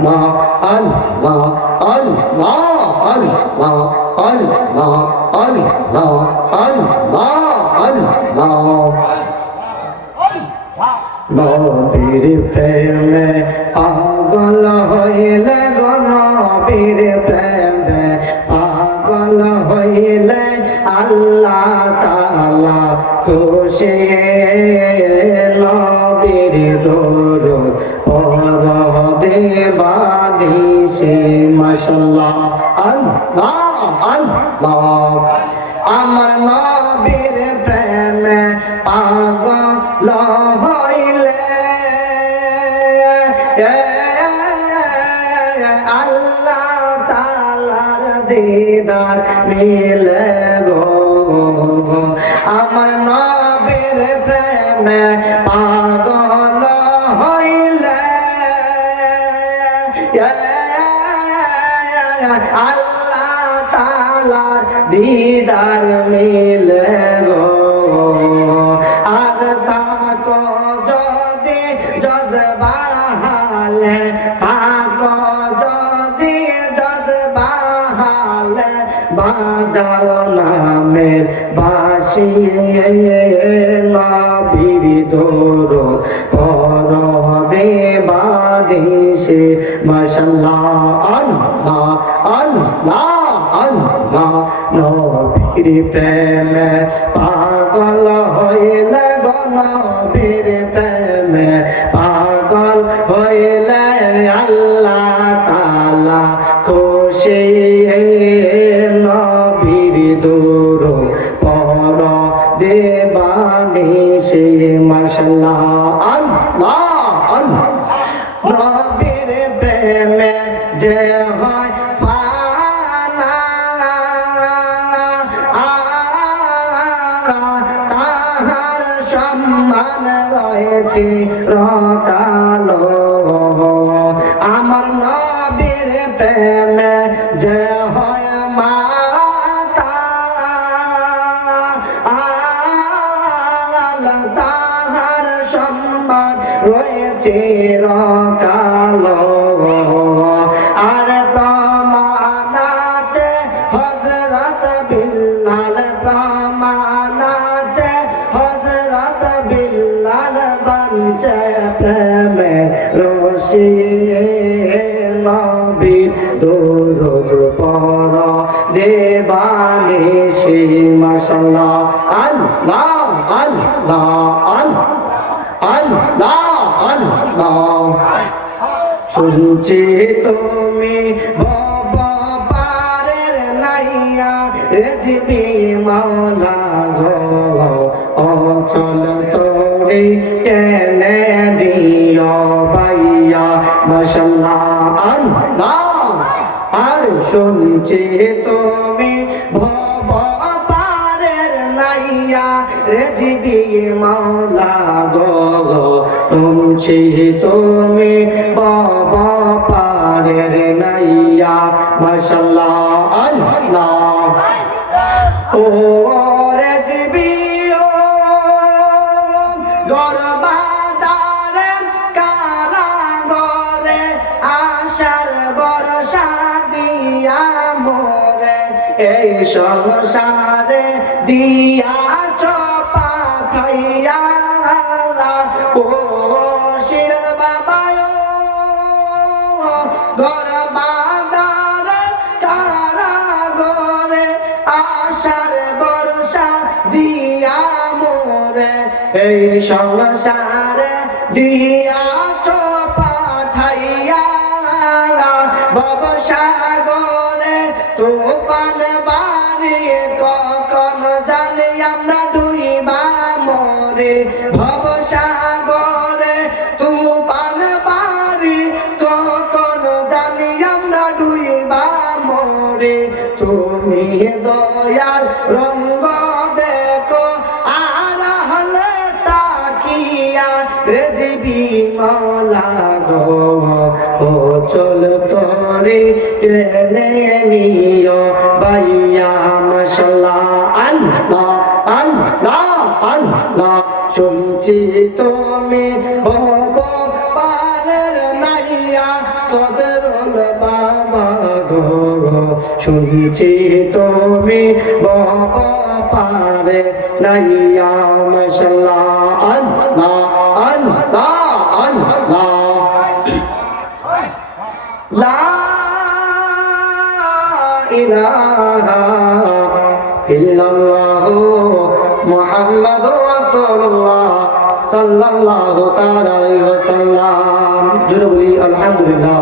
আল্লাহ আল্লাহ আল্লাহ আল্লাহ আল্লাহ আল্লাহ আল্লাহ নবীর প্রেমে পাগল হইলে গো নবীর প্রেমে পাগল হইলে আল্লাহ তাআলা খুশি নবীর দরুদ পড়ে বানিসে মাশাআল্লাহ আল্লাহ আল্লাহ আমার নবীর প্রেমে পাগল হইলে আল্লাহ তাআলার দিদার মিলে গো আমার নবীর প্রেমে পাগল হইলে আল্লাহ তাআলার দিদার মিলে গো আর তাকো যদি জজবা হালে তাকো যদি জজবা হালে বাজাও নামের বাঁশি নবীর দরুদ পড়ে বানিসে মাশাআল্লাহ আল্লাহ আল্লাহ আল্লাহ নবীর প্রেমে পাগল হইলে গো নবীর প্রেমে পাগল হইলে আল্লাহ তাআলা খুশি নবীর দরুদ পড়ে বানিসে মাশাআল্লাহ আল্লাহ আল্লাহ নবীর প্রেমে যে হয় ফানা তাহার সম্মান রয়েছে রকালো আমার নবীর প্রেমে যে হয় মাতা তাহার সম্মান রয়েছে রকালো আর প্রমাণ আছে হযরত বিল্লাল প্রমাণ আছে হযরত বিল্লাল বঞ্চে প্রেমে রশি নবীর দরুদ পড়ে বানিসে মাশাআল্লাহ আল্লাহ আল্লাহ আল্লাহ আল্লাহ শুনছি তুমি ভব পারের নাইয়া রেজিবি মাওলা গো অচল তোরে টেনে দিও বাইয়া মাশাআল্লাহ আল্লাহ আর শুনছি তুমি ভব পারের নাইয়া রেজিবি মাওলা গো শুনছি তুমি বাবা পারের নাইয়া মাশাআল্লাহ আল্লাহ ও রেজিবি ও গরবাদারে কারাগরে আশার বর্ষা দিয়া মোরে এই সংসারে দিয়া পাঠাইয়া ও শির বাবা গরবাদারে কারাগরে আশার বর্ষা দিয়া মোরে এই সংসারে দিয়া পাঠাইয়া ভবসাগরে তুফান বাড়ি কখন জানি আমরা ডুইবা মরে ভবসাগরে তুফান বাড়ি কখন জানি আমরা ডুইবা মরে তুমি দয়াল রঙ্গ দেখো আর হলে তাকিয়া রেজিবি মাওলা গো ও চল তোরে টেনে নিও বাইয়া মাশাআল্লাহ আল্লাহ আল্লাহ আল্লাহ শুনছি তুমি ভব পারের নাইয়া সদ শুনছি তুমি পারে নাইয়া মাশাআল্লাহ আল্লাহ আল্লাহ আল্লাহ লা ইলাহা ইল্লাল্লাহ মুহাম্মাদুর রাসূলুল্লাহ সাল্লাল্লাহু তাআলা আলাইহি ওয়াসাল্লাম। জোরে বলি আলহামদুলিল্লাহ।